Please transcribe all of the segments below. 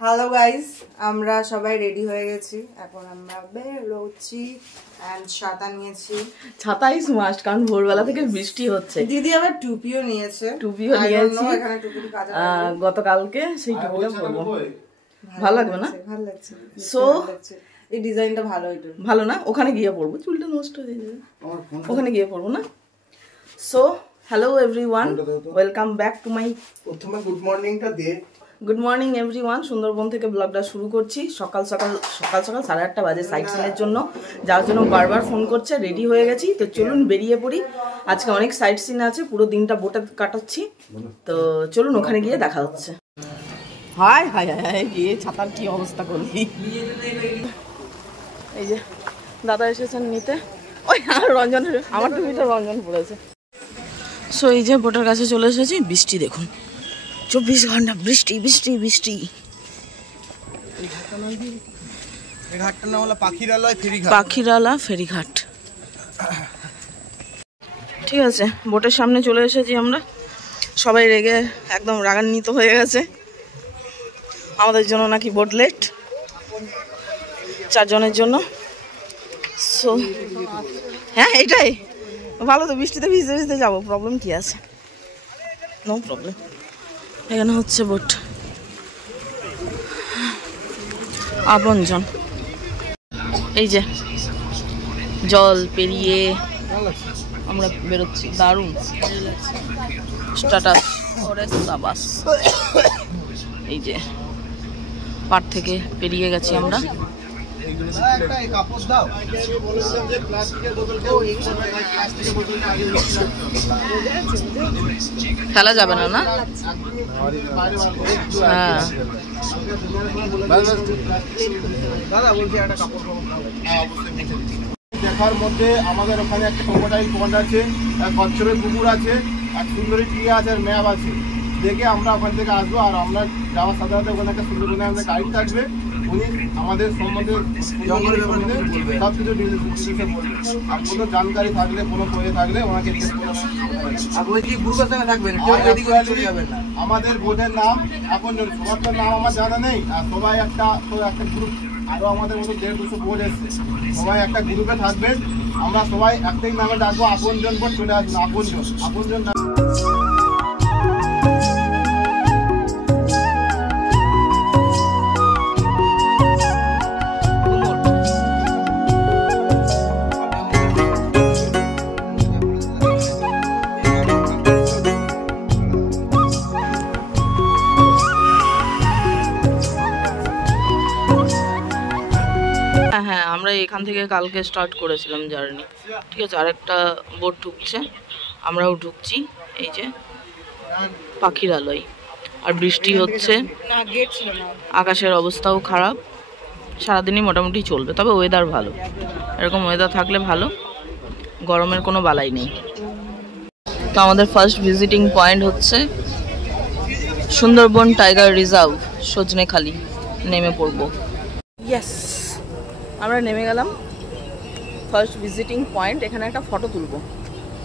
Hello guys, আমরা সবাই ready হয়ে গেছি। এখন আমরা বেরোচ্ছি এন্ড ছাতা নিয়েছি। ছাতা ইজ মাস্ট, কারণ ভোরবেলা থেকে বৃষ্টি হচ্ছে। দিদি আবার টুপিও নিয়েছে। এখানে টুপির কাজ গতকালকে সেই টুপিটা পরবো। ভালো লাগবে না? ভালো লাগছে। সো এই ডিজাইনটা ভালো, এটা ভালো না? ওখানে গিয়ে পরবো, চুলটা নষ্ট হয়ে যাবে, ওখানে গিয়ে পরবো না। So hello everyone, welcome back to my. প্রথমে গুড মর্নিংটা দে। গুড মর্নিং এভরিওয়ান, সুন্দরবন থেকে ব্লগটা শুরু করছি। সকাল সকাল 8:30 বাজে সাইট সিনের জন্য, যার জন্য বারবার ফোন করছে। রেডি হয়ে গেছি, তো চলুন বেরিয়ে পড়ি। আজকে অনেক সাইট সিন আছে, পুরো দিনটা বোটে কাটাচ্ছি। তো চলুন ওখানে গিয়ে দেখা হচ্ছে। হায় হায় হায়, গিয়ে ছাতার কি অবস্থা করলি। এই যে দাদা এসেছেন নিতে। ওই আর রঞ্জনের, আমার টুপিটা রঞ্জন পড়েছে। সো এই যে বোটের কাছে চলে এসেছি। বৃষ্টি দেখুন, 24 ঘন্টা বৃষ্টি বৃষ্টি বৃষ্টি। এই ঘাটটার নাম হলো পাখিরালয় ফেরিঘাট। পাখিরালা ফেরিঘাট, ঠিক আছে। বোটের সামনে চলে এসেছি আমরা। সবাই রেগে একদম রাগান্বিত হয়ে গেছে। আমাদের জন্য নাকি বোট লেট, 4 জনের জন্য। সো হ্যাঁ, এটাই ভালো। তো বৃষ্টিতে ভিজতে ভিজতে যাবো, প্রবলেম কি আছে? No problem. এখানে হচ্ছে বোট আপনজন। এই যে জল পেরিয়ে আমরা বেরোচ্ছি। দারুণ স্ট্যাটাস ওরে সাবাস। এই যে পার থেকে পেরিয়ে গেছি আমরা। খেলা যাবে না, না? হ্যাঁ, দেখার মধ্যে আমাদের ওখানে একটা ক্রোকোডাইল পন্ড আছে, কচ্ছপের পুকুর আছে, এক সুন্দরী টিয়া আছে, আর ম্যাপ আছে। দেখে আমরা ওখান থেকে আসবো। আর আমরা যাওয়ার সাথে সাথে ওখানে একটা সুন্দরবনে আমাদের গাইড থাকবে। উনি আমাদের সম্বন্ধে জঙ্গলের সম্বন্ধে সব কিছু ডিটেলসে বলবে। আর কোনো জানকারি থাকলে, কোনো বইয়ে থাকলে ওনাকে জিজ্ঞেস করবেন। আমাদের বোর্ডের নাম এখন সবার তো নাম আমার জানা নেই। আর সবাই একটা গ্রুপ, আরও আমাদের মতো 150-200 বোর্ড এসছে। সবাই একটা গ্রুপে থাকবেন। আমরা সবাই একটাই নামে ডাকবো, আপনজন বোর্ড। চলে আসুন, আপনজন নাম। হ্যাঁ, আমরা এখান থেকে কালকে স্টার্ট করেছিলাম জার্নি, ঠিক আছে। আরেকটা বোট ঢুকছে, আমরাও ঢুকছি। এই যে পাখিরালয়, আর বৃষ্টি হচ্ছে, আকাশের অবস্থাও খারাপ। সারাদিনই মোটামুটি চলবে, তবে ওয়েদার ভালো। এরকম ওয়েদার থাকলে ভালো, গরমের কোনো বালাই নেই। তো আমাদের ফার্স্ট ভিজিটিং পয়েন্ট হচ্ছে সুন্দরবন টাইগার রিজার্ভ, সজনেখালি। নেমে পড়বো। ইয়েস, আমরা নেমে গেলাম। ফার্স্ট ভিজিটিং পয়েন্ট, এখানে একটা ফটো তুলবো।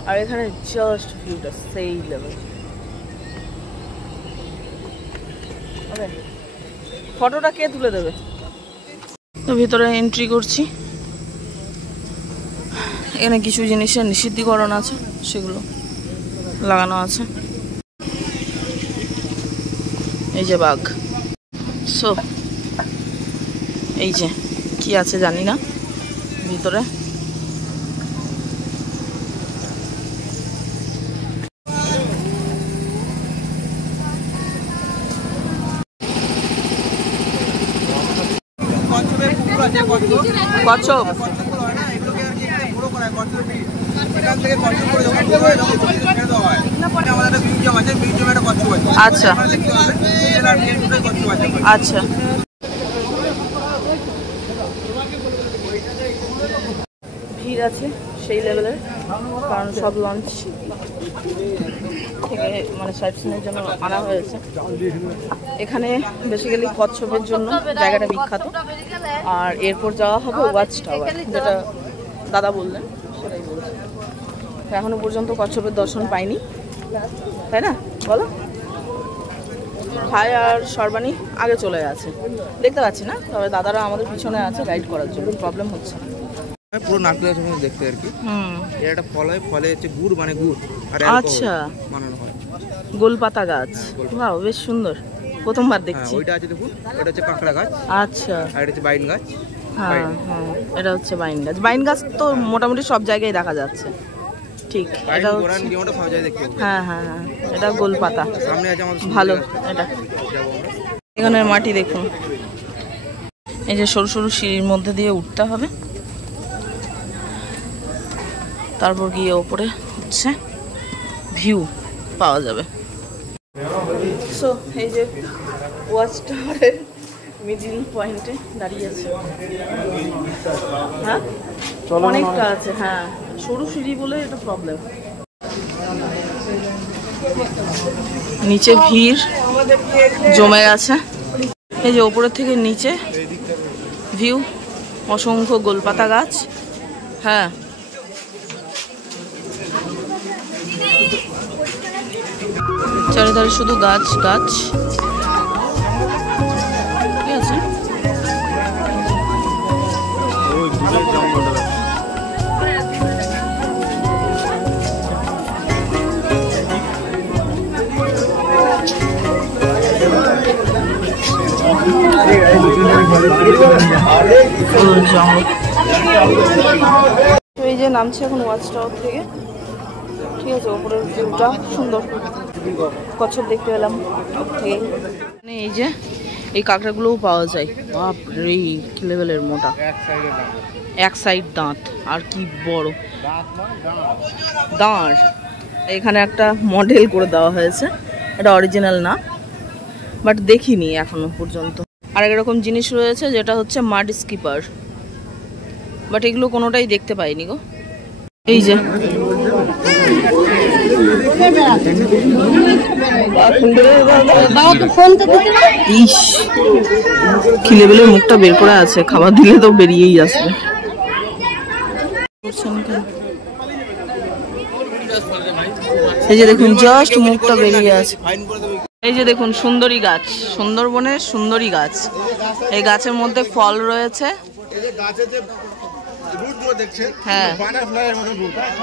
আর এখানে জাস্ট ভিউটা সেই লেভেল। ওকে, ফটোটা কে তুলে দেবে? তো ভিতরে এন্ট্রি করছি। এখানে কিছু জিনিসের নিষিদ্ধীকরণ আছে, সেগুলো লাগানো আছে। এই যে বাঘ। সো এই যে কি আছে জানি না ভিতরে। কচ্ছপ, আচ্ছা আচ্ছা। ভিড় আছে সেই লেভেলের, কারণ সব লঞ্চ থেকে মানে সাইট সিনের জন্য আনা হয়েছে। এখানে বেসিক্যালি কচ্ছপের জন্য জায়গাটা বিখ্যাত। আর এরপর যাওয়া হবে ওয়াচ টাওয়ার, যেটা দাদা বললেন সেটাই বলছি। এখনো পর্যন্ত কচ্ছপের দর্শন পাইনি, তাই না বলো? ভাই আর সর্বাণী আগে চলে গেছে, দেখতে পাচ্ছি না, তবে দাদারা আমাদের পিছনে আছে গাইড করার জন্য, প্রবলেম হচ্ছে না। পুরো নারকেলের মতো দেখতে আর কি। এর একটা ফল হয়, ফলে হচ্ছে গুড়, মানে গুড় আর আচ্ছা বানানো হয়। গোলপাতা গাছ, বাহ বেশ সুন্দর, প্রথমবার দেখছি। ওইটা আছে দেখুন, এটা হচ্ছে কাঁকড়া গাছ। আচ্ছা, আর এটা হচ্ছে বাইন গাছ। হ্যাঁ হ্যাঁ, এটা হচ্ছে বাইন গাছ। বাইন গাছ তো মোটামুটি সব জায়গায় দেখা যাচ্ছে, ঠিক। এটা সব জায়গায় দেখতে পাবো। হ্যাঁ হ্যাঁ হ্যাঁ, এটা গোলপাতা, সামনে আছে আমাদের ভালো। এটা এখানের মাটি দেখুন, এই যে সরু সরু সিঁড়ির মধ্যে দিয়ে উঠতে হবে, তারপর গিয়ে ওপরে হচ্ছে ভিউ পাওয়া যাবে। সো এই যে ওয়াচ টাওয়ারের মিডিল পয়েন্টে দাঁড়িয়ে আছে। হ্যাঁ অনেকটা আছে, হ্যাঁ সরু সিঁড়ি বলে এটা প্রবলেম। নিচে ভিড় জমে গেছে, এই যে ওপরের থেকে নিচে ভিউ, অসংখ্য গোলপাতা গাছ। হ্যাঁ চারিধারে শুধু গাছ গাছ, ঠিক আছে। তো এই যে নামছে এখন ওয়াচ টাওয়ার থেকে, ঠিক আছে। ওপরের ভিউটা সুন্দর, কচ্ছপ দেখতে পেলাম থেকে। এই যে এই কাঁকড়াগুলোও পাওয়া যায়, বাপ রে কি লেভেলের মোটা, এক সাইড দাঁত, আর কি বড় দাঁড়। এখানে একটা মডেল করে দেওয়া হয়েছে, এটা অরিজিনাল না, বাট দেখিনি এখনো পর্যন্ত। আর একরকম জিনিস রয়েছে যেটা হচ্ছে মাড স্কিপার, বাট এগুলো কোনোটাই দেখতে পাইনি গো। এই যে ইস কি লেভেলের মুখটা বের করে আছে, খাবার দিলে তো বেরিয়েই আসবে। এই যে দেখুন জাস্ট মুখটা বেরিয়ে আছে। এই যে দেখুন সুন্দরী গাছ, সুন্দরবনের সুন্দরী গাছ। এই গাছের মধ্যে ফল রয়েছে, হ্যাঁ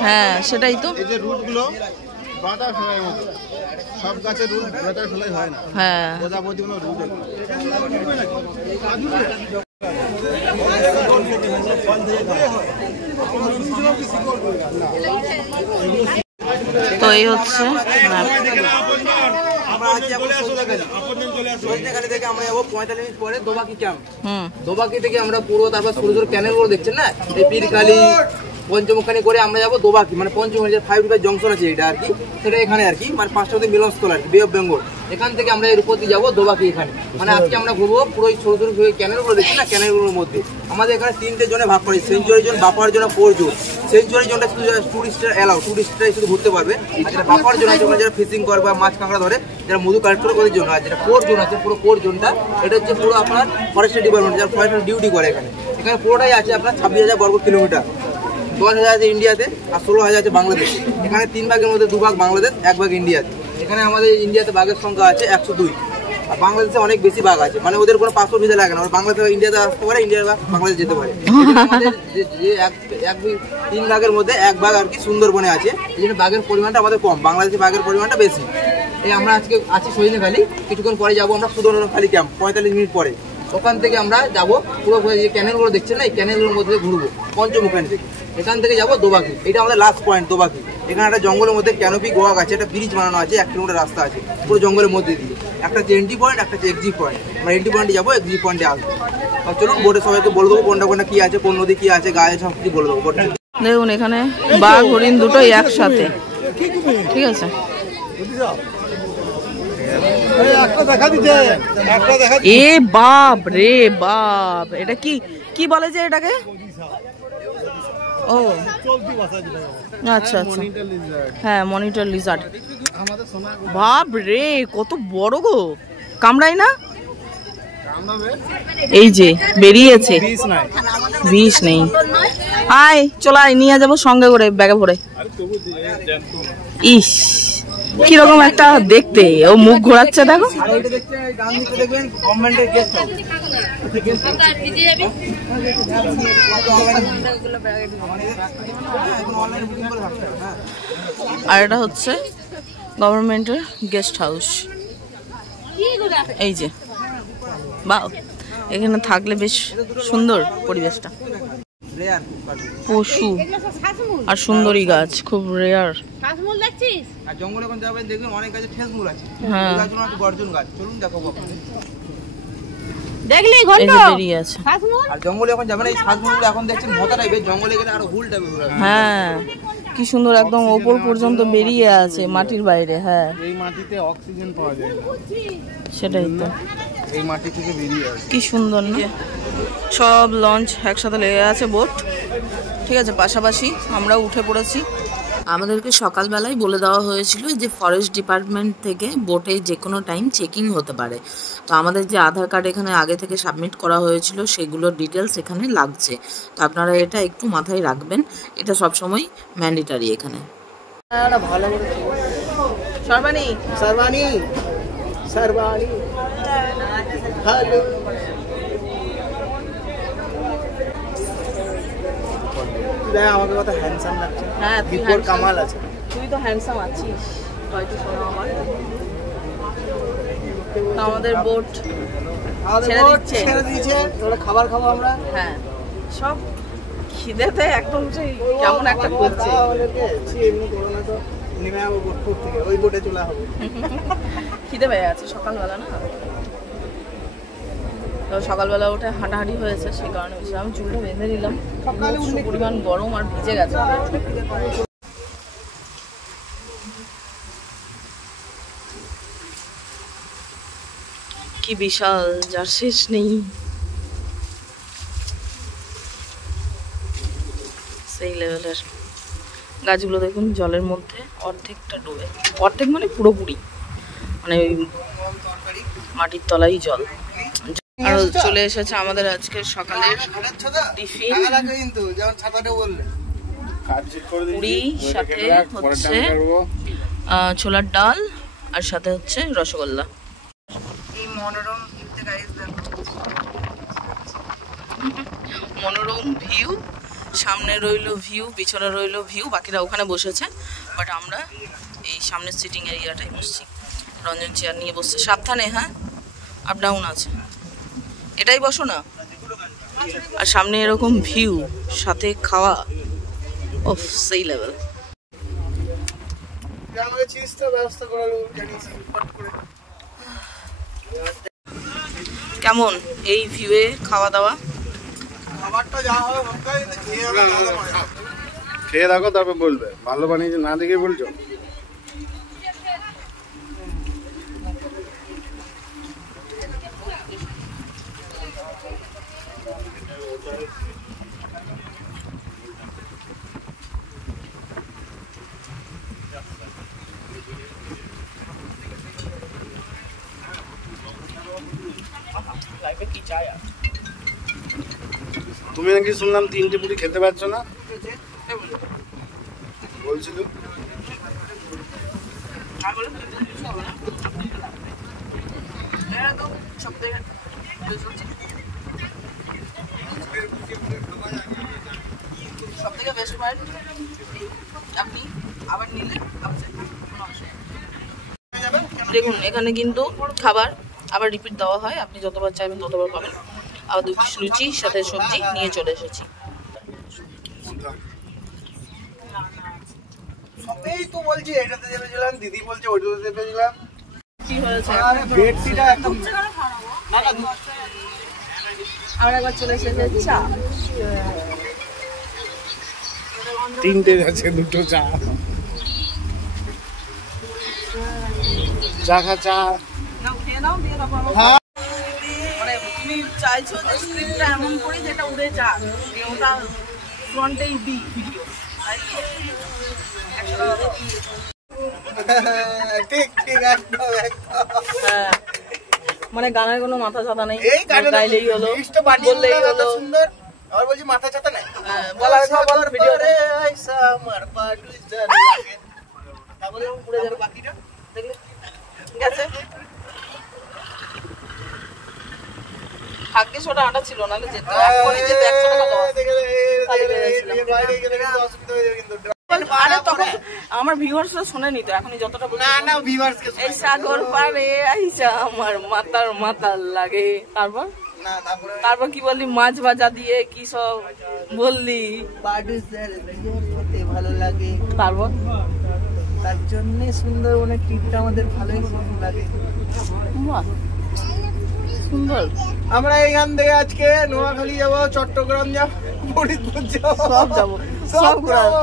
হ্যাঁ সেটাই তো। সব গাছের রুট বাটারফ্লাই হয় না, হ্যাঁ প্রজাপতি কোনো রুট। তো এই হচ্ছে আমরা আজকে এখন সজনেখালি থেকে আমরা যাবো 45 মিনিট পরে দোবাকি ক্যাম্প। দোবাকি থেকে আমরা পুরো তারপর ছোট ছোট ক্যানেল গুলো দেখছেন না, এই পীরখালি পঞ্চমুখানি করে আমরা যাবো দোবাকি, মানে পঞ্চমুখানি যে 5 রুপিয়ার জংশন আছে এটা আর কি, সেটা এখানে আর কি, মানে 5টা মধ্যে মিলনস্থল আর কি, বে অফ বেঙ্গল। এখান থেকে আমরা এর উপর দিয়ে যাবো দোবাকি এখানে, মানে আজকে আমরা ঘুরবো পুরো ছোট ছোট ক্যানেল গুলো দেখছি না, ক্যানেল গুলোর মধ্যে আমাদের এখানে 3টে জোনে ভাগ করেছে, sanctuary zone, buffer zone, 4 zone. Sanctuary জোনটা শুধু টুরিস্টরা এলাও, টুরিস্টরাই শুধু ঘুরতে পারবে। আর যেটা বাপার জোন আছে যারা ফিশিং করে বা মাছ কাঁকড়া ধরে, যারা মধু কালেক্ট করে ওদের জন্য। আর যেটা 4 জোন আছে, পুরো 4 জোনটা এটা হচ্ছে পুরো আপনার ফরেস্ট ডিপার্টমেন্ট, যারা ফরেস্ট ডিউটি করে এখানে। এখানে পুরোটাই আছে আপনার 26,000 বর্গ কিলোমিটার, 10,000 আছে ইন্ডিয়াতে আর 16,000 আছে বাংলাদেশ। এখানে 3 ভাগের মধ্যে 2 ভাগ বাংলাদেশ, 1 ভাগ ইন্ডিয়াতে। এখানে আমাদের ইন্ডিয়াতে বাঘের সংখ্যা আছে 102, আর বাংলাদেশে অনেক বেশি বাঘ আছে, মানে ওদের কোনো পাসপোর্ট ভিসা লাগে না, ওরা বাংলাদেশ ইন্ডিয়াতে আসতে পারে, ইন্ডিয়ার বাঘ বাংলাদেশ যেতে পারে। আমাদের যে 3 ভাগের মধ্যে 1 ভাগ আর কি সুন্দরবনে আছে, এই জন্য বাঘের পরিমাণটা আমাদের কম, বাংলাদেশে বাঘের পরিমাণটা বেশি। এই আমরা আজকে আছি সজনেখালি, কিছুক্ষণ পরে যাবো আমরা সুন্দরবনখালি ক্যাম্প, 45 মিনিট পরে। ওখান থেকে আমরা যাবো পুরো যে ক্যানেলগুলো দেখছেন না, এই ক্যানেলগুলোর মধ্যে ঘুরবো পঞ্চমুখানি থেকে। এখান থেকে যাবো দোবাকি, এটা আমাদের লাস্ট পয়েন্ট দোবাকি। এখানে একটা জঙ্গলের মধ্যে ক্যানোপি গোয়া আছে, একটা ব্রিজ বানানো আছে, 1 কিলোমিটার রাস্তা আছে পুরো জঙ্গলের মধ্যে দিয়ে। একটা হচ্ছে এন্ট্রি পয়েন্ট, একটা হচ্ছে এক্সিট পয়েন্ট। আমরা এন্ট্রি পয়েন্টে যাবো, এক্সিট পয়েন্টে আসবো। চলুন বোর্ডে সবাইকে বলে দেবো কোনটা কোনটা কি আছে, কোন নদী কি আছে, গায়ে সব কিছু বলে দেবো বোর্ডে। দেখুন এখানে বাঘ হরিণ দুটোই একসাথে, ঠিক আছে। এ বাপ রে বাপ, এটা কি কি বলে যে এটাকে? ও আচ্ছা আচ্ছা, হ্যাঁ মনিটর লিজার্ড। বাপ রে কত বড় গো, কামড়াই না? এই যে বেরিয়েছে, বিষ নেই। আয় চলাই নিয়ে যাবো সঙ্গে করে ব্যাগে ভরে। ইস কিরকম একটা দেখতে, ও মুখ ঘোরাচ্ছে দেখো। আর ওইটা দেখছেন ডান দিকে দেখবেন গভর্নমেন্টের গেস্ট হাউস। আর এটা হচ্ছে গভর্নমেন্টের গেস্ট হাউস। এই যে বাহ, এখানে থাকলে বেশ সুন্দর পরিবেশটা। পশু আর সুন্দরী গাছ, খুব রেয়ার। আর জঙ্গলে এখন যাবেন দেখবেন অনেক গাছে ঠেসমূল আছে। হ্যাঁ, এই গাছগুলো হচ্ছে গর্জন গাছ। চলুন দেখাবো আপনাদের। দেখলি ঘন্টা বেরিয়ে আছে। আর জঙ্গলে এখন যাবেন, এই শ্বাসমূল এখন দেখছেন ভোতা টাইপের, জঙ্গলে গেলে আরো হুল টাইপের। হ্যাঁ, কি সুন্দর একদম ওপর পর্যন্ত বেরিয়ে আছে মাটির বাইরে। হ্যাঁ, এই মাটিতে অক্সিজেন পাওয়া যায় না, সেটাই তো, এই মাটি থেকে বেরিয়ে আসে। কি সুন্দর না? সব লঞ্চ একসাথে লেগে আছে, বোট। ঠিক আছে, পাশাপাশি আমরাও উঠে পড়েছি। আমাদেরকে সকালবেলায় বলে দেওয়া হয়েছিল যে ফরেস্ট ডিপার্টমেন্ট থেকে বোটে যে কোনো টাইম চেকিং হতে পারে। তো আমাদের যে আধার কার্ড এখানে আগে থেকে সাবমিট করা হয়েছিল সেগুলোর ডিটেলস এখানে লাগছে। তো আপনারা এটা একটু মাথায় রাখবেন, এটা সবসময় ম্যান্ডেটারি এখানে। সর্বাণী সর্বাণী সর্বাণী হ্যালো। দেখ আমাকে কত হ্যান্ডসাম লাগছে। হ্যাঁ, বিফোর কামাল আছে। তুই তো হ্যান্ডসাম আছিস, হয়তো শোনো আমার। তো আমাদের বোট ছেড়ে দিচ্ছে, তোরা খাবার খাবো আমরা। হ্যাঁ, সব খিদেতে একদম সেই কেমন একটা করছে। নেমে যাবো বোট থেকে, ওই বোটে চলে যাবো। খিদে পেয়ে আছে সকালবেলা না, তো সকালবেলা উঠে হাঁটাহাঁটি হয়েছে, সেই কারণে আমি চুলটা বেঁধে নিলাম। প্রচুর পরিমাণ গরম আর ভিজে গেছে। কি বিশাল, যার শেষ নেই। সেই লেভেলের গাছগুলো দেখুন, জলের মধ্যে অর্ধেকটা ডুবে, অর্ধেক মানে পুরোপুরি, মানে ওই মাটির তলায় জল। আর চলে এসেছে আমাদের আজকের সকালের টিফিন, পুরি, সাথে হচ্ছে ছোলার ডাল, আর সাথে হচ্ছে রসগোল্লা। এই মনোরম ভিউতে গাইস দেখো, মনোরম ভিউ, সামনে রইলো ভিউ, পিছনে রইলো ভিউ, বাকিরা ওখানে বসেছে, বাট আমরা এই সামনের সিটিং এরিয়াটাই বসছি। রঞ্জন চেয়ার নিয়ে বসছে, সাবধানে, হ্যাঁ আপ ডাউন আছে, এটাই বসো না। আর সামনে এরকম ভিউ, সাথে খাওয়া, অফ সেই লেভেল। কেমন এই ভিউয়ে খাওয়া দাওয়া? খেয়ে দেখো, তারপর বলবে। ভালো বানিয়েছে না দেখে বলছো? তুমি নাকি শুনলাম 3টে পুরি খেতে পারছো না, বলছিল। সবথেকে বেস্ট পার্ট, আপনি আবার নিলে দেখুন, এখানে কিন্তু খাবার আবার রিপিট দেওয়া হয়, আপনি যতবার চাইবেন ততবার পাবেন। আবার দুটো লুচি সাথে সবজি নিয়ে চলে এসেছি। এই তো বলছি এটাতে চেপেছিলাম, দিদি বলছে ওইটাতে চেপেছিলাম। কি হয়েছে? বেডশিটটা একদম আমরা একবার চলে এসেছি চা। 3টে আছে, 2টো চা। চা খা, চা। মানে তুমি চাইছো যে স্ক্রিপ্টটা এমন করি যেটা উড়ে যাক, ওটা ফ্রন্টেই দিই ভিডিও, ঠিক ঠিক একদম একদম। হ্যাঁ, মানে গানের কোনো মাথা ছাতা নেই, এই গানের গাইলেই হলো, লিস্টটা বানিয়ে বললেই দিলাম, এত হলো। সুন্দর। আবার বলছি মাথা ছাতা নাই। হ্যাঁ, বলা সব ভিডিও। তারপরে যখন পড়ে যাবে বাকিটা দেখলে গেছে। ভাগ্যে ছোট আটা ছিল, নাহলে যেত এখনই যেত 100 টাকা লস। আরে তখন আমার ভিউয়ার্সরা শুনেনি তো, এখনই যতটা বলছি। না না ভিউয়ার্স কে এই সাগর পারে আইসা আমার মাতার মাতাল লাগে। তারপর না তারপর কি বললি, মাছ ভাজা দিয়ে কি সব বললি। বাডু স্যার বিয়ের খেতে ভালো লাগে, তারপর তার জন্য সুন্দরবনের ট্রিপটা আমাদের ভালোই লাগে। বাহ, সুন্দর। আমরা এখান থেকে আজকে নোয়াখালী যাব, চট্টগ্রাম যাব, ফরিদপুর যাব, সব যাবো, সব ঘোরাবো।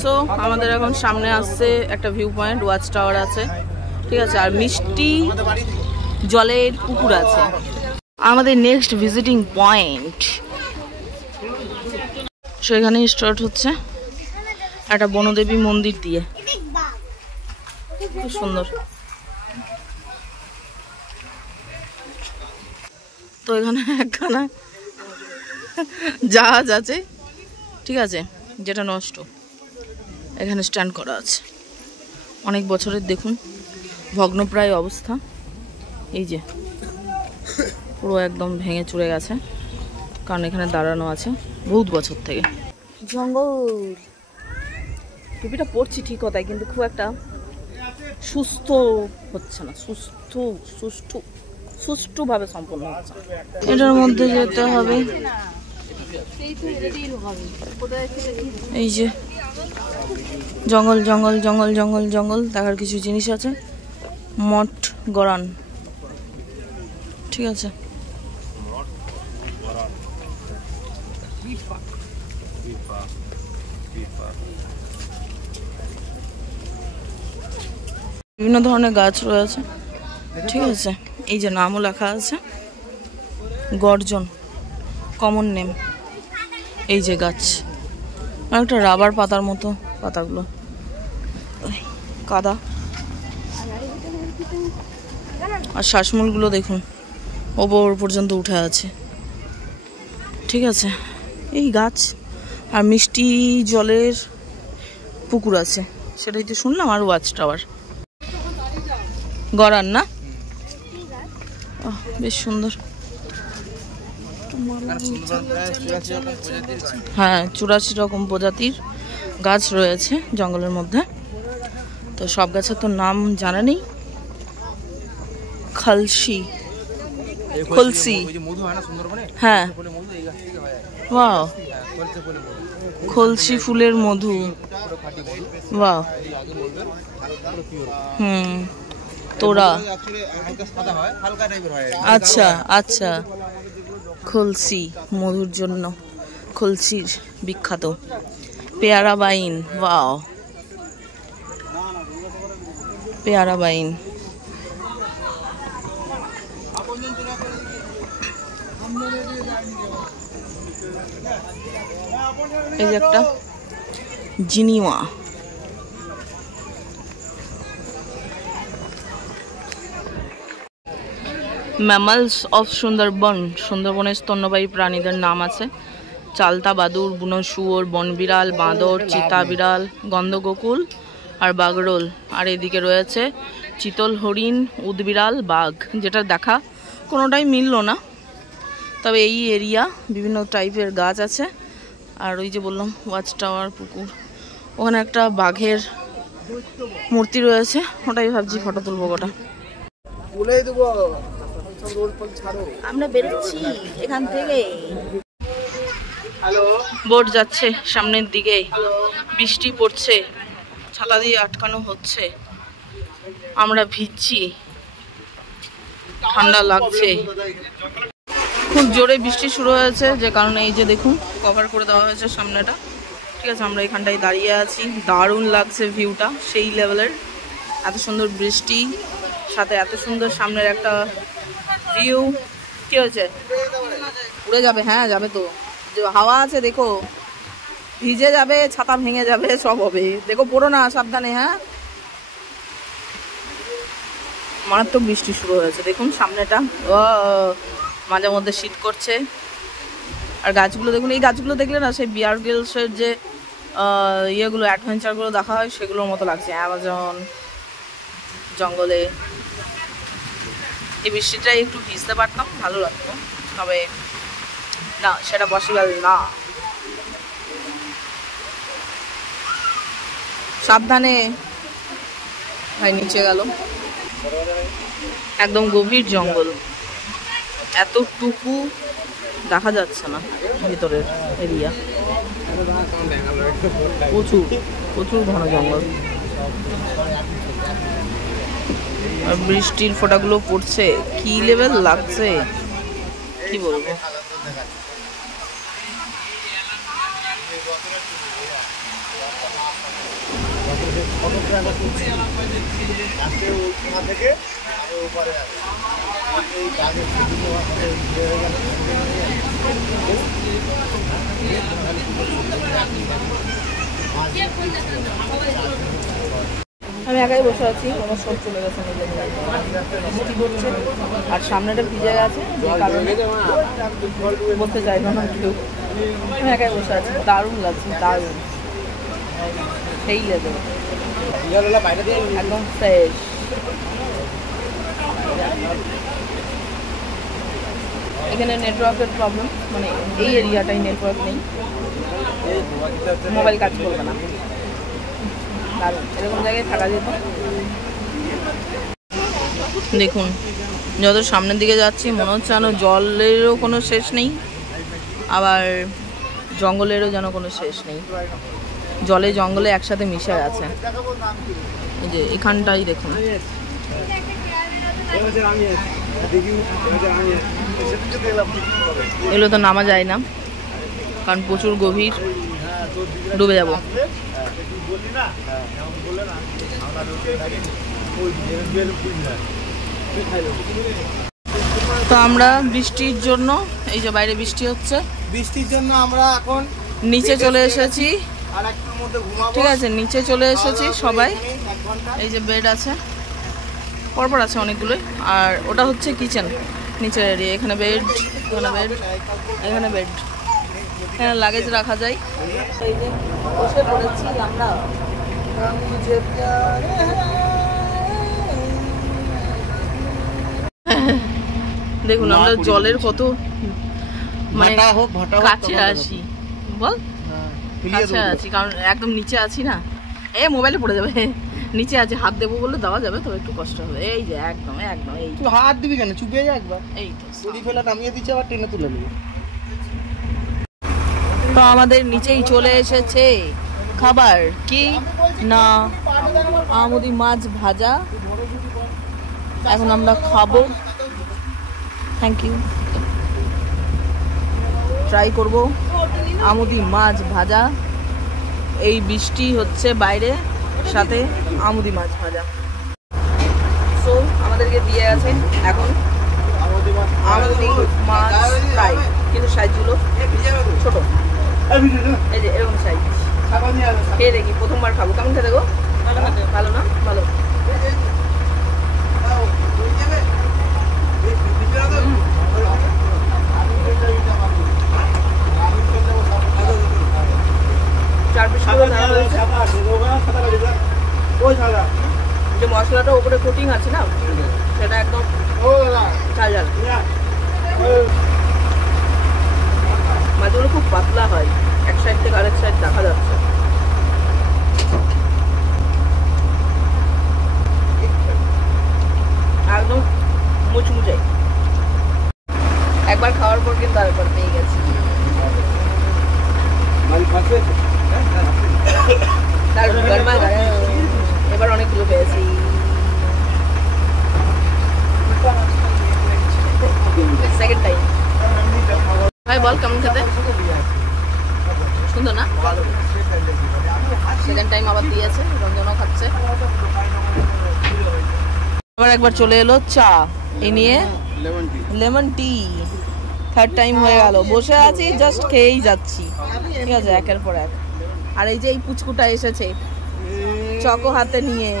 সো আমাদের এখন সামনে আসছে একটা ভিউ পয়েন্ট, ওয়াচ টাওয়ার আছে, ঠিক আছে, আর মিষ্টি জলের পুকুর আছে। আমাদের নেক্সট ভিজিটিং পয়েন্ট সেখানেই স্টার্ট হচ্ছে একটা বনদেবী মন্দির দিয়ে, খুব সুন্দর। তো এখানে একখানা জাহাজ আছে, ঠিক আছে, যেটা নষ্ট, এখানে স্ট্যান্ড করা আছে অনেক বছরের। দেখুন ভগ্নপ্রায় অবস্থা, এই যে পুরো একদম ভেঙে চুরে গেছে, কারণ এখানে দাঁড়ানো আছে বহুত বছর থেকে। জঙ্গল, টুপিটা পরছি ঠিক কথাই, কিন্তু খুব একটা সুস্থ হচ্ছে না, সুষ্ঠুভাবে সম্পন্ন হচ্ছে। এটার মধ্যে যেতে হবে, এই যে জঙ্গল জঙ্গল জঙ্গল জঙ্গল জঙ্গল, দেখার কিছু জিনিস আছে, মঠ গড়ান, ঠিক আছে। বিভিন্ন ধরনের গাছ রয়েছে, ঠিক আছে, এই যে নামও লেখা আছে, গর্জন কমন নেম। এই যে গাছ, একটা রাবার পাতার মতো পাতাগুলো, কাদা, আর শ্বাসমূলগুলো দেখুন ওপর পর্যন্ত উঠে আছে, ঠিক আছে। এই গাছ আর মিষ্টি জলের পুকুর আছে, সেটাই তো শুনলাম, আর ওয়াচ টাওয়ার গড়ান না, বেশ সুন্দর। হ্যাঁ, 84 রকম প্রজাতির গাছ রয়েছে জঙ্গলের মধ্যে। তো সব গাছের তো নাম জানা নেই। খলসি, হ্যাঁ, ওয়াও, খলসি ফুলের মধু, ওয়াও, তোরা, আচ্ছা আচ্ছা, খলসি মধুর জন্য, খলসির বিখ্যাত। পেয়ারা বাইন, ওয়াও, পেয়ারা বাইন, এই যে একটা জিনিওয়া, ম্যামালস অফ সুন্দরবন, সুন্দরবনের স্তন্যপায়ী প্রাণীদের নাম আছে চালতা বাদুর, বুনো শুয়োর, বনবিড়াল, বাঁদর, চিতা বিড়াল, গন্ধগোকুল আর বাগরোল। আর এদিকে রয়েছে চিতল হরিণ, উদবিড়াল, বাঘ, যেটা দেখা কোনোটাই মিলল না, তবে এই এরিয়া বিভিন্ন টাইপের গাছ আছে। আর ওই যে বললাম ওয়াচ টাওয়ার, পুকুর, ওখানে একটা বাঘের মূর্তি রয়েছে, ওটাই ভাবছি ফটো তুলবো গোটা। আমরা বেরোচ্ছি এখান থেকে, বোট যাচ্ছে সামনের দিকে, বৃষ্টি পড়ছে, ছাতা দিয়ে আটকানো হচ্ছে, আমরা ভিজছি, ঠান্ডা লাগছে, খুব জোরে বৃষ্টি শুরু হয়েছে, যে কারণে এই যে দেখুন কভার করে দেওয়া হয়েছে সামনেটা, ঠিক আছে। আমরা এখানটায় দাঁড়িয়ে আছি, দারুণ লাগছে ভিউটা, সেই লেভেলের, এত সুন্দর বৃষ্টি, সাথে এত সুন্দর সামনের একটা ভিউ। কি হয়েছে, উড়ে যাবে? হ্যাঁ যাবে তো, যে হাওয়া আছে দেখো, ভিজে যাবে, ছাতা ভেঙে যাবে, সব হবে, দেখো পড়ো না, সাবধানে। হ্যাঁ, মারাত্মক বৃষ্টি শুরু হয়েছে, দেখুন সামনেটা, ও মাঝে মধ্যে শীত করছে, আর গাছগুলো দেখুন, এই গাছগুলো দেখলে না সেই বিয়ার গ্রিলসের যে ইয়েগুলো অ্যাডভেঞ্চারগুলো দেখা হয় সেগুলোর মতো লাগছে। অ্যামাজন জঙ্গলে এই বৃষ্টিটাই একটু ভিজতে পারতাম, ভালো লাগতো, তবে না, সেটা পসিবল না। সাবধানে ভাই, নিচে গেল, একদম গভীর জঙ্গল, এতটুকু দেখা যাচ্ছে না ভিতরের এরিয়া, প্রচুর প্রচুর ঘন জঙ্গল। আর বৃষ্টির ফোঁটাগুলো পড়ছে, কি লেভেল লাগছে কি বলবো। আমি একাই বসে আছি, আমার সব চলে গেছে নিজের বৃষ্টি পড়ছে আর সামনেটা ভিজে গেছে, যে কারণে বসতে চাইবে না কেউ। আমি একাই বসে আছি, দারুণ লাগছে, দারুণ, সেই লেভেল, একদম ফ্রেশ। এখানে নেটওয়ার্কের প্রবলেম, মানে এই এরিয়াটাই নেটওয়ার্ক নেই, মোবাইল কাজ করবে না, দারুণ, এরকম জায়গায় থাকা যেত। দেখুন যত সামনের দিকে যাচ্ছি মনে হচ্ছে যেন জলেরও কোনো শেষ নেই, আবার জঙ্গলেরও যেন কোনো শেষ নেই, জলে জঙ্গলে একসাথে মিশে আছে। এই যে এখানটাই দেখুন, এগুলো তো নামা যায় না কারণ প্রচুর গভীর, ডুবে যাব। তো আমরা বৃষ্টির জন্য, এই যে বাইরে বৃষ্টি হচ্ছে, বৃষ্টির জন্য আমরা এখন নিচে চলে এসেছি, ঠিক আছে, নিচে চলে এসেছি সবাই। এই যে বেড আছে, পরপর আছে অনেকগুলোই, আর ওটা হচ্ছে কিচেন, নিচের এরিয়া, এখানে বেড, এখানে বেড, এখানে বেড, এখানে লাগেজ রাখা যায়। এই যে বসে পড়েছি আমরা, দেখুন আমরা জলের কত মানে কাছে আসি, বল কাছে আছি, কারণ একদম নিচে আছি না, এ মোবাইলে পড়ে যাবে, নিচে আছে, হাত দেবো বললে দেওয়া যাবে, তবে একটু কষ্ট হবে। এই যে একদম একদম, এই তুই হাত দিবি কেন, চুপে যা একবার, এই তো তুলি ফেলা নামিয়ে দিচ্ছে, আবার টেনে তুলে নিবি। তো আমাদের নিচেই চলে এসেছে খাবার, কি না আমুদি মাছ ভাজা, এখন আমরা খাবো। Thank you. ট্রাই করব আমুদি মাছ ভাজা, এই বৃষ্টি হচ্ছে বাইরে, সাথে আমুদি মাছ ভাজা। সো আমাদেরকে দিয়ে আছে এখন আমুদি মাছ ফ্রাই, কিন্তু সাইজগুলো ছোট, এই যে এরকম সাইজ। খেয়ে দেখি, প্রথমবার খাবো, কেমন খেতে গো? ভালো না? ভালো। যে মশলাটা উপরে কোটিং আছে না, সেটা একদম ঝাল ঝাল, মাছগুলো খুব পাতলা হয়, এক সাইড থেকে আরেক সাইড দেখা যাচ্ছে। একদম মুচমুচে, একবার খাওয়ার পর কিন্তু আরেকবার পেয়ে গেছি। এবার অনেকগুলো পেয়েছি। Second time. ভাই বল কেমন খেতে? সুন্দর না? সেকেন্ড টাইম আবার দিয়েছে, রঞ্জনও খাচ্ছে। আবার একবার চলে এলো চা, এই নিয়ে লেমন টি, থার্ড টাইম হয়ে গেল। বসে আছি, জাস্ট খেয়েই যাচ্ছি, ঠিক আছে, একের পর এক। আর এই যে এই পুচকুটা এসেছে চকো হাতে নিয়ে,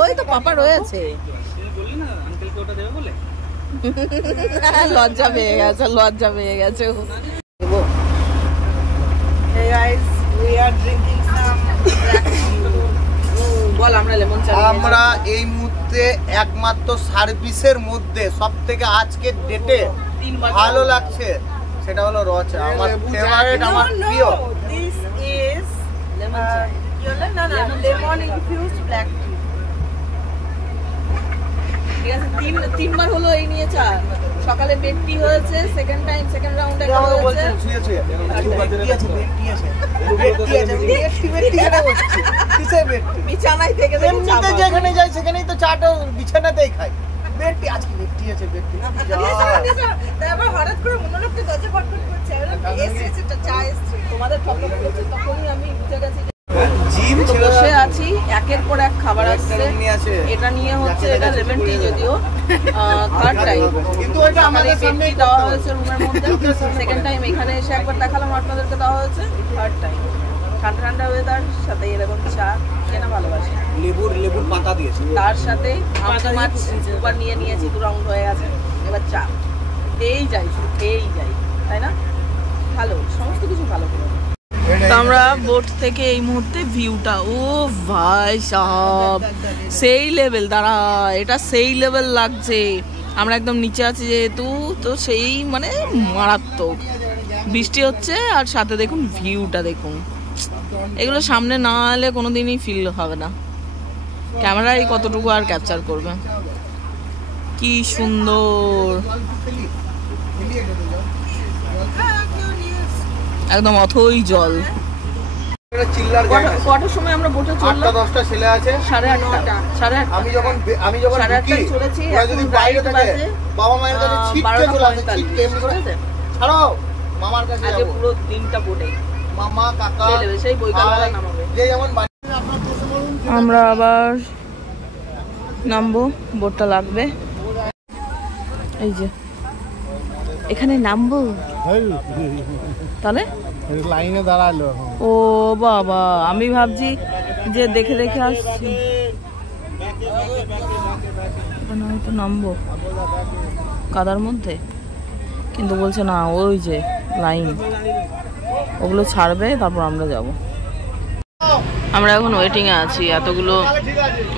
ওই তো পাপা রয়েছে, লজ্জা পেয়ে গেছে, লজ্জা পেয়ে গেছে। Hey guys, we are drinking some black tea. বল আমরা লেমন চা। আমরা এই মুহূর্তে একমাত্র সার্ভিসের মধ্যে সবথেকে আজকের ডেটে ভালো লাগছে সেটা হলো র চা। আমার ফেভারিট, আমার প্রিয়। This is লেমন চা। কি হলো? না লেমন ইনফিউজড ব্ল্যাক টি। ঠিক আছে, তিনবার হলো এই নিয়ে চা। সকালে বেড টি হয়েছে, সেকেন্ড রাউন্ডে হয়েছে। বিছানায় থেকে যেখানে যাই সেখানেই তো চাটা বিছানাতেই খাই। বেডটি আজকে বেডটি আছে, বেডটি না তারপর হঠাৎ করে মনে হলো দরজা ফটফট করছে, এসেছে চা এসেছে। তোমাদের প্রবলেম হচ্ছে, তখনই আমি বুঝে গেছি জিম ছিল। বসে আছি, একের পর এক খাবার আসছে। এটা নিয়ে হচ্ছে, এটা লেমন টি যদিও থার্ড টাইম, কিন্তু এটা আমাদের সামনে দেওয়া হয়েছে রুমের মধ্যে। সেকেন্ড টাইম এখানে এসে একবার দেখালাম, আপনাদেরকে দেওয়া হয়েছে। থার্ড টাইম ঠান্ডা ঠান্ডা ওয়েদার, সাথে এরকম চা কেনা ভালোবাসে। লেবুর পাতা দিয়েছে, তার সাথে আমটা মাছ দুবার নিয়ে নিয়েছি, 2 রাউন্ড হয়ে গেছে। এবার চা এই যাই, তাই না? ভালো, সমস্ত কিছু ভালো করে। আমরা বোট থেকে এই মুহূর্তে ভিউটা, ও ভাই সাহেব সেই লেভেল, দাঁড়া এটা সেই লেভেল লাগছে। আমরা একদম নিচে আছি যেহেতু, তো সেই মানে মারাত্মক বৃষ্টি হচ্ছে, আর সাথে দেখুন ভিউটা দেখুন। এগুলো সামনে না এলে কোনোদিনই ফিল হবে না, ক্যামেরায় কতটুকু আর ক্যাপচার করবে। কি সুন্দর, একদম অথই জল। কটার সময় আমরা বোটে চললাম? 8টা-10টা ছেলে আছে, 8:30। আমি যখন ঢুকি, ওরা যদি বাইরে থাকে বাবা মায়ের কাছে ছিটকে চলে আসে, ছিটকে এমনি করে ছাড়াও মামার কাছে আজকে পুরো দিনটা বোটে, মামা কাকা সেই বৈকালবেলা নামাবে। যে যেমন আমরা আবার নামবো, বোটটা লাগবে এই যে এখানে নামবো, তাহলে লাইনে দাঁড়ালো। ও বাবা, আমি ভাবছি যে দেখে দেখে আসছি, এখানে হয়তো নামবো কাদার মধ্যে, কিন্তু বলছে না ওই যে লাইন, ওগুলো ছাড়বে তারপর আমরা যাব। আমরা এখন ওয়েটিংয়ে আছি, এতগুলো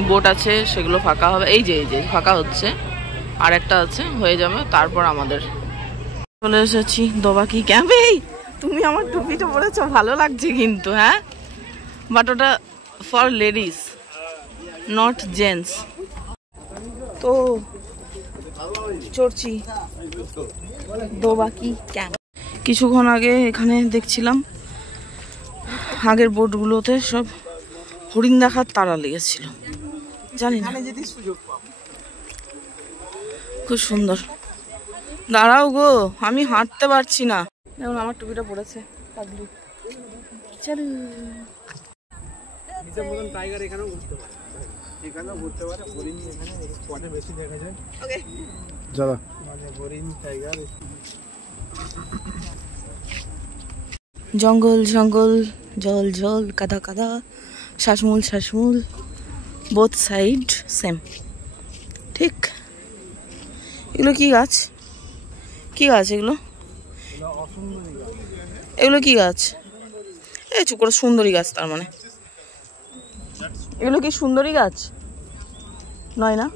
বোট আছে সেগুলো ফাঁকা হবে, এই যে ফাঁকা হচ্ছে, আর একটা আছে হয়ে যাবে, তারপর আমাদের চলে এসেছি দোবাকি ক্যাম্পে। তুমি আমার টুপিটা পরেছো, ভালো লাগছে কিন্তু, হ্যাঁ, বাট ওটা ফর লেডিস নট জেন্টস। তো চড়ছি দোবাকি ক্যাম্প। কিছুক্ষণ আগে এখানে দেখছিলাম আগের বোটগুলোতে সব হরিণ দেখার তারা লেগেছিল, জানি না, খুব সুন্দর। দাঁড়াও গো, আমি হাঁটতে পারছি না। যেমন আমার টুপিটা পড়েছে, জঙ্গল জঙ্গল, জল জল, কাদা কাদা, শ্বাসমূল, বোথ সাইড সেম। ঠিক, এগুলো কি গাছ? এগুলো কি গাছ? এই চুপ করে, সুন্দরী গাছ তার মানে। এগুলো কি সুন্দরী গাছ নয় না?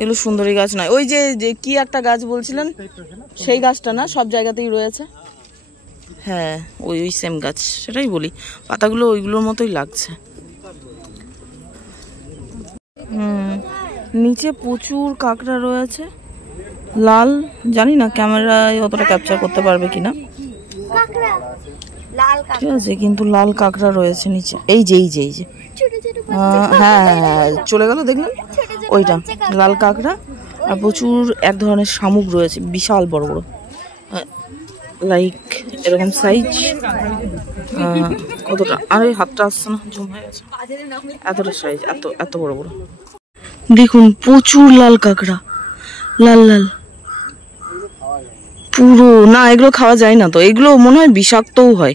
এগুলো সুন্দরী গাছ নয়, ওই যে কি একটা গাছ বলছিলেন সেই গাছটা না, সব জায়গাতেই রয়েছে। হ্যাঁ, ওই সেম গাছ, সেটাই বলি, পাতাগুলো ওইগুলোর মতোই লাগছে। নিচে প্রচুর কাঁকড়া রয়েছে, লাল, জানি না ক্যামেরায় অতটা ক্যাপচার করতে পারবে কিনা, ঠিক আছে, কিন্তু লাল কাঁকড়া রয়েছে নিচে। এই যে হ্যাঁ চলে গেল, দেখলেন ওইটা লাল কাঁকড়া। আর প্রচুর এক ধরনের শামুক রয়েছে, বিশাল বড় বড়, লাইক এরকম সাইজ। কতটা, আর ওই হাতটা আসছে না, জুম হয়ে গেছে, এতটা সাইজ, এত বড় বড়। দেখুন প্রচুর লাল কাঁকড়া, লাল পুরো। না, এগুলো খাওয়া যায় না তো, এগুলো মনে হয় বিষাক্তও হয়।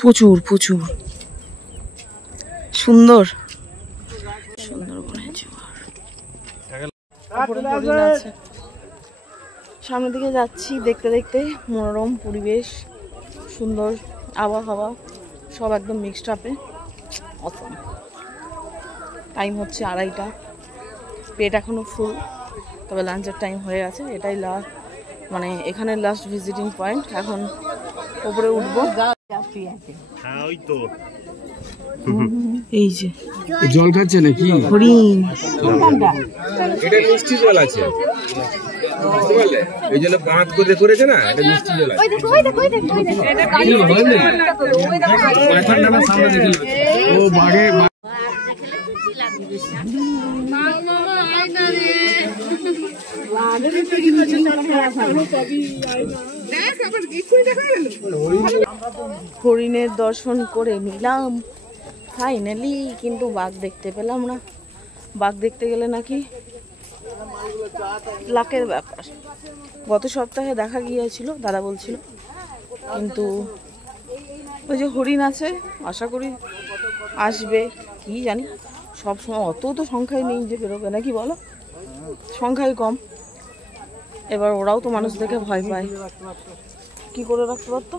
প্রচুর সুন্দর সুন্দরবনের জোয়ার। উপরে হরিণ আছে। সামনের দিকে যাচ্ছি, দেখতে দেখতে মনোরম পরিবেশ, সুন্দর আবহাওয়া, সব একদম মিক্সড আপে অসম। টাইম হচ্ছে 2:30, পেট এখনো ফুল, তবে লাঞ্চের টাইম হয়ে গেছে। এটাই মানে এখানে লাস্ট ভিজিটিং পয়েন্ট। এখন উপরে উঠবো। এই যে জল খাচ্ছে নাকি হরিণ, এটা মিষ্টি জল আছে, বুঝতে পারলে? এই জন্য বাঁধ করে করেছে না, এটা মিষ্টি জল আছে। ও বাঘে হরিণের দর্শন করে নিলাম ফাইনালি, কিন্তু বাঘ দেখতে পেলাম না। বাঘ দেখতে গেলে নাকি লাখের ব্যাপার। গত সপ্তাহে দেখা গিয়েছিল, দাদা বলছিল, কিন্তু ওই যে হরিণ আছে, আশা করি আসবে, কি জানি। সবসময় অত তো সংখ্যায় নেই যে বেরোবে, নাকি বলো? সংখ্যায় কম। এবার ওরাও তো মানুষ দেখে ভয় পায়, কি করে রাখতে পারতো?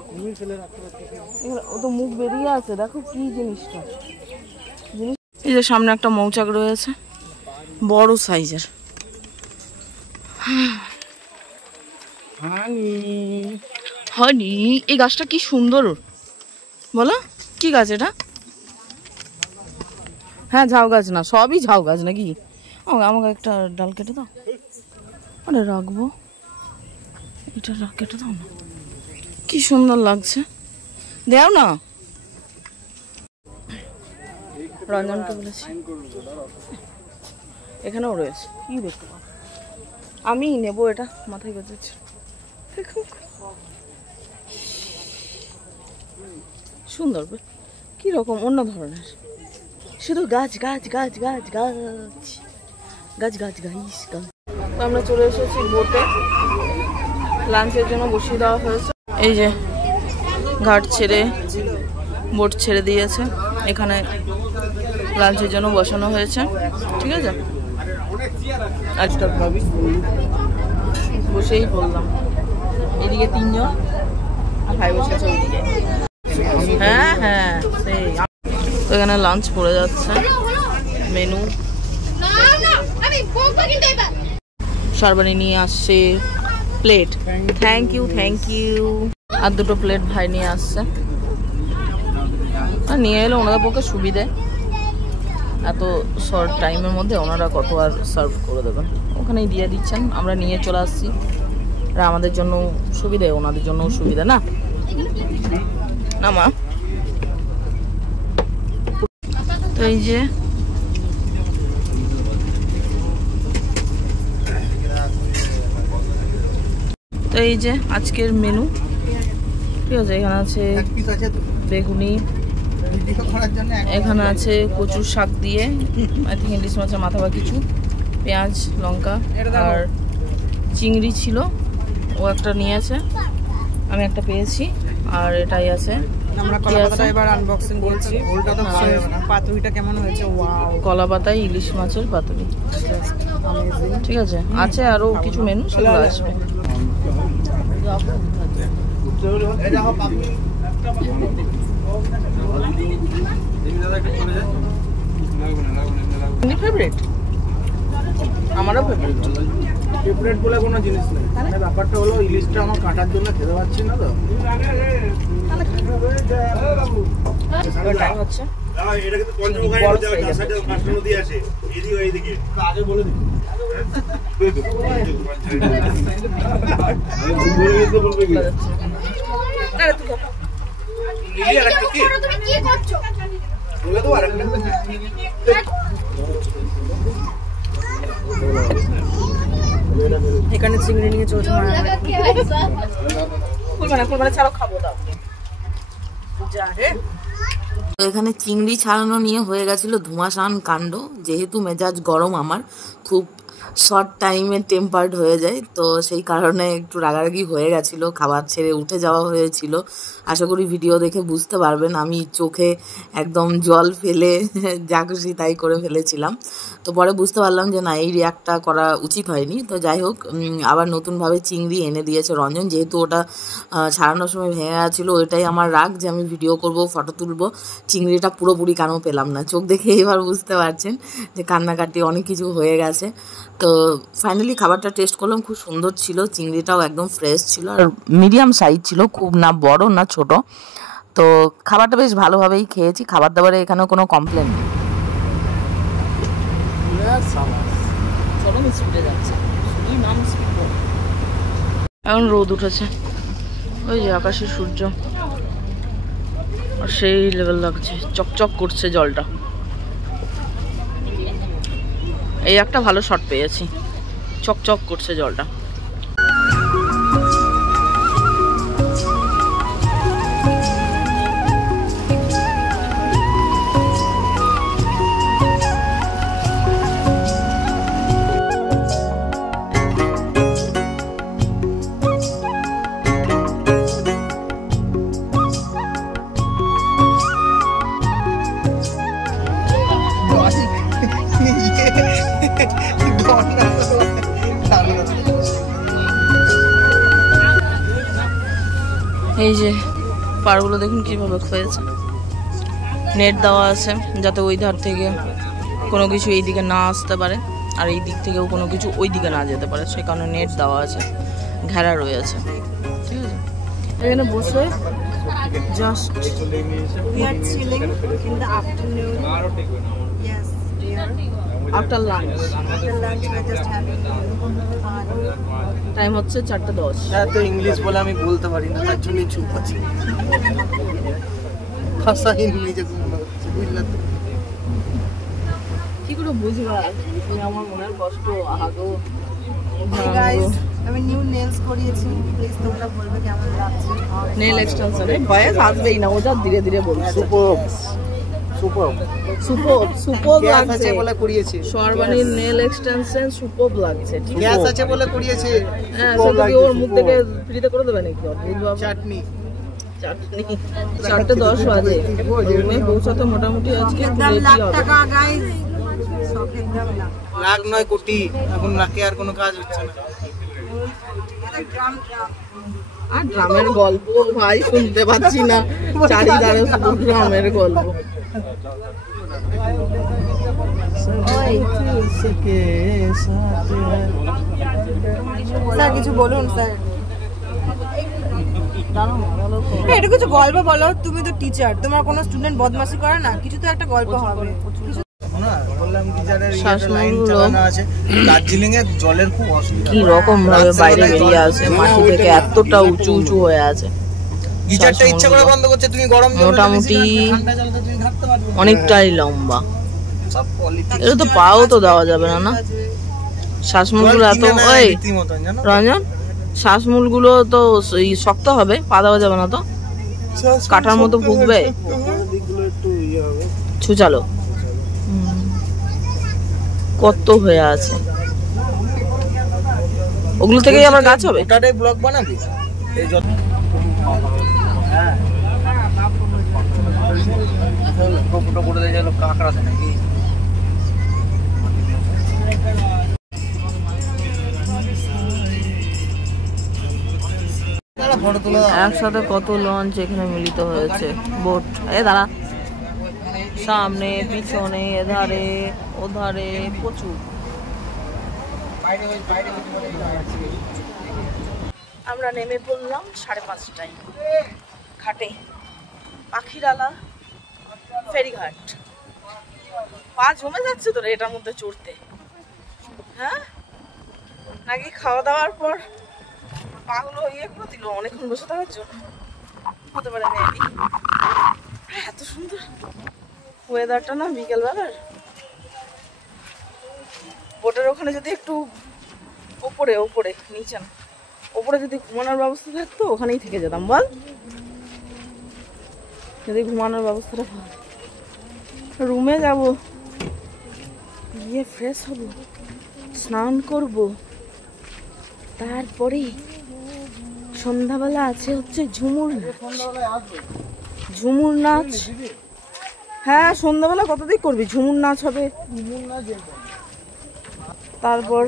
ও তো মুখ বেরিয়ে আছে, দেখো কি জিনিসটা। এই যে সামনে একটা মৌচাক রয়েছে, বড় সাইজের। হানি, এই গাছটা কি সুন্দর বলো। কি গাছ এটা? হ্যাঁ, ঝাউ গাছ না, সবই ঝাউ গাছ নাকি? আমাকে একটা ডাল কেটে দাও, আরে রাখবো, এটা কেটে দাও না, কি সুন্দর লাগছে, দেও না। রঞ্জনকে বলেছি, এখানেও রয়েছে, কি দেখতে পাবো। আমি নেবো, এটা মাথায় বেঁধেছে, সুন্দর, কি রকম অন্য ধরনের, শুধু গাছ গাছ গাছ গাছ গাছ গাছ গাছ গাছ গাছ। আমরা চলে এসেছি বোটে, লাঞ্চের জন্য বসিয়ে দেওয়া হয়েছে। এই যে ঘাট ছেড়ে বোট ছেড়ে দিয়েছে, এখানে লাঞ্চের জন্য বসানো হয়েছে, ঠিক আছে। আজটা ভাবি বসেই পড়লাম, এদিকে 3 জন আর ভাই বসেছে ওইদিকে। হ্যাঁ হ্যাঁ, সেই তো এখানে লাঞ্চ পড়ে যাচ্ছে, মেনু সর্বাণী নিয়ে আসছে plate, thank you thank you. আর 2টো প্লেট ভাই নিয়ে আসছে, আর নিয়ে এলে ওনাদের পক্ষে সুবিধে, এত শর্ট টাইমের মধ্যে ওনারা কত আর সার্ভ করে দেবেন, ওখানেই দিয়ে দিচ্ছেন, আমরা নিয়ে চলে আসছি। আর আমাদের জন্য সুবিধে, ওনাদের জন্য সুবিধা, না না মা? তো এই যে আজকের মেনু, ঠিক আছে। এখানে আছে বেগুনি, এখানে আছে কচুর শাক দিয়ে, আই থিঙ্ক ইলিশ মাছের মাথা বা কিছু, পেঁয়াজ লঙ্কা, আর চিংড়ি ছিল, ও একটা নিয়েছে, আমি একটা পেয়েছি, আর এটাই আছে। আমরা কলাপাতা এবার আনবক্সিং করছি, পাতুরিটা কেমন হয়েছে? ওয়াও, কলাপাতায় ইলিশ মাছের পাতুরি, ঠিক আছে। আছে আরো কিছু মেনু, সেগুলো আসবে। ফেভারিট, আমারও ফেভারিট বলে কোনো জিনিস নেই, মানে ব্যাপারটা হলো ইলিশটা আমার কাটার জন্য খেতে পাচ্ছি না তো। টাইম হচ্ছে, এটা কিন্তু পঞ্চমুখী নদী আছে, এদিকে এইদিকে আগে বলে দিই। এখানে চিংড়ি নিয়ে চলছে, এখানে চিংড়ি ছাড়ানো নিয়ে হয়ে গেছিল ধুমাসান কাণ্ড, যেহেতু মেজাজ গরম আমার, খুব শর্ট টাইমে টেম্পার্ড হয়ে যায়, তো সেই কারণে একটু রাগারাগি হয়ে গেছিলো, খাবার ছেড়ে উঠে যাওয়া হয়েছিল। আশা করি ভিডিও দেখে বুঝতে পারবেন আমি চোখে একদম জল ফেলে যা খুশি তাই করে ফেলেছিলাম। তো পরে বুঝতে পারলাম যে না, এই রিয়াক্টটা করা উচিত হয়নি। তো যাই হোক, আবার নতুনভাবে চিংড়ি এনে দিয়েছে রঞ্জন, যেহেতু ওটা ছাড়ানোর সময় ভেঙে গেছিলো। ওইটাই আমার রাগ যে আমি ভিডিও করব, ফটো তুলবো, চিংড়িটা পুরোপুরি কেন পেলাম না। চোখ দেখে এবার বুঝতে পারছেন যে কান্নাকাটি অনেক কিছু হয়ে গেছে। তো ফাইনালি খাবারটা টেস্ট করলাম, খুব সুন্দর ছিল, চিংড়িটাও একদম ফ্রেশ ছিল আর মিডিয়াম সাইজ ছিল, খুব না বড় না ছোট। তো খাবারটা বেশ ভালোভাবেই খেয়েছি, খাবার দাবারে এখানেও কোনো কমপ্লেন নেই। এখন রোদ উঠেছে, ওই যে আকাশে সূর্য, আর সেই লেভেল লাগছে, চকচক করছে জলটা। এই একটা ভালো শট পেয়েছি, চকচক করছে জলটা। এই যে পাড়গুলো দেখুন কিভাবে হয়েছে, নেট দেওয়া আছে যাতে ওই ধার থেকে কোনো কিছু এই দিকে না আসতে পারে, আর এই দিক থেকেও কোনো কিছু ওই দিকে না যেতে পারে, সেই কারণে নেট দেওয়া আছে, ঘেরা রয়েছে। ঠিক আছে, এখানে বসে জাস্ট আফটার লাঞ্চ, টাইম হচ্ছে 4:10। তো ইংলিশ বলে আমি বলতে পারি না, তার জন্যই চুপ আছি। ভাষা ইংলিশে বুঝলাম কি করে বুঝবা আমার মনের কষ্ট। আহাগো আমি নিউ নেলস করিয়েছি, প্লিজ তোমরা বলবে কেমন লাগছে। নেল এক্সটেনশন ভয়েস আসবেই না, ওটা ধীরে ধীরে বলছে। সুপার লাগছে বলে করিয়েছে, সর্বাণীর নেল এক্সটেনশন সুপার লাগছে। গ্যাস আছে বলে করিয়েছে। হ্যাঁ, সেটা কি ওর মুখ থেকে ফ্রিতে করে দেবে নাকি? চাটনি 4:10 বাজে, রুমে পৌঁছাতে মোটামুটি আজকে লাখ নয় কোটি, এখন নাকে আর কোনো কাজ হচ্ছে না। আর ড্রামের গল্প ভাই শুনতে পাচ্ছি না, চারিধারে শুধু ড্রামের গল্প। স্যার কিছু বলুন স্যার, এটা কিছু গল্প বলো। তুমি তো টিচার, তোমার কোনো স্টুডেন্ট বদমাশি করে না, কিছু তো একটা গল্প হবে। দার্জিলিং এর জলের খুব অসুবিধা, কি রকম ভাবে বাইরে বেরিয়ে আসে, মাটি থেকে এতটা উঁচু উঁচু হয়ে আছে। গিজারটা ইচ্ছা করে বন্ধ করছে, তুমি গরম জল মোটামুটি অনেকটাই লম্বা, সব পলিটিক্স। এটা তো পাও তো দেওয়া যাবে না, না শ্বাসমূলগুলো এত, ওই রঞ্জন শ্বাসমূলগুলো তো শক্ত হবে, পা দেওয়া যাবে না তো, কাটার মতো ভুগবে, ছুচালো কত হয়ে আছে। ওগুলো থেকেই আবার গাছ হবে। ওটাটাই ব্লগ বানাবি এই যত হ্যাঁ ফটো করে দিয়ে গেল কাঁকড়া দেয় নাকি। একসাথে কত লঞ্চ এখানে মিলিত হয়েছে, বোট। এ দাঁড়া, সামনে পিছনে এধারে ওধারে প্রচুর। আমরা নেমে পড়লাম 5:30টায় ঘাটে, পাখিরালা ফেরিঘাট। পা জমে যাচ্ছে তো এটার মধ্যে চড়তে, হ্যাঁ নাকি খাওয়া দাওয়ার পর পাগুলো ইয়ে করে দিল অনেকক্ষণ বসে থাকার জন্য, হতে পারে মেবি। এত সুন্দর ওয়েদারটা না বিকেলবেলার। বোটের ওখানে যদি একটু ওপরে ওপরে নিচে না ওপরে যদি ঘুমানোর ব্যবস্থা থাকতো ওখানেই থেকে যেতাম, বল যদি ঘুমানোর ব্যবস্থাটা ভালো। রুমে যাব, গিয়ে ফ্রেশ হবো, স্নান করব, তারপরে সন্ধ্যাবেলা আছে হচ্ছে ঝুমুর নাচ। হ্যাঁ সন্ধ্যাবেলা কত দিক করবি, ঝুমুর নাচ হবে, তারপর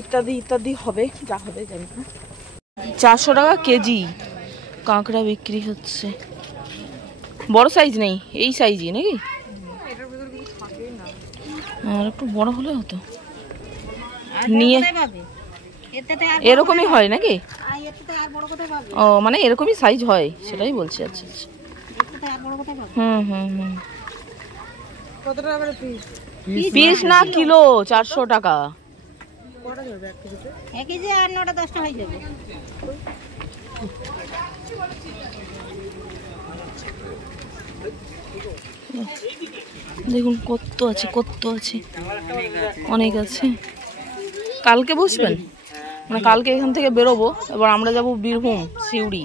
ইত্যাদি ইত্যাদি হবে, যা হবে জানি না। 400 টাকা কেজি কাঁকড়া বিক্রি হচ্ছে। বড় সাইজ নেই, এই সাইজই নাকি? আর একটু বড় হলে হতো। নিয়ে এরকমই হয় নাকি? ও মানে এরকমই সাইজ হয়, সেটাই বলছি। আচ্ছা আচ্ছা। হুম হুম হুম। পিস না কিলো? 400 টাকা। দেখুন কত আছে, কত আছে, অনেক আছে। কালকে বসবেন? মানে কালকে এখান থেকে বেরোবো, এবার আমরা যাব বীরভূম সিউড়ি।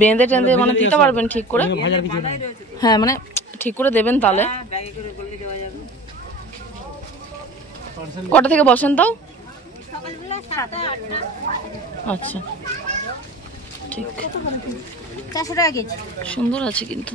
বেঁধে টেঁধে মানে দিতে পারবেন ঠিক করে? হ্যাঁ মানে ঠিক করে দেবেন তাহলে। কটা থেকে বসেন তাও? আচ্ছা ঠিক। 400 টাকা কেজি। সুন্দর আছে কিন্তু।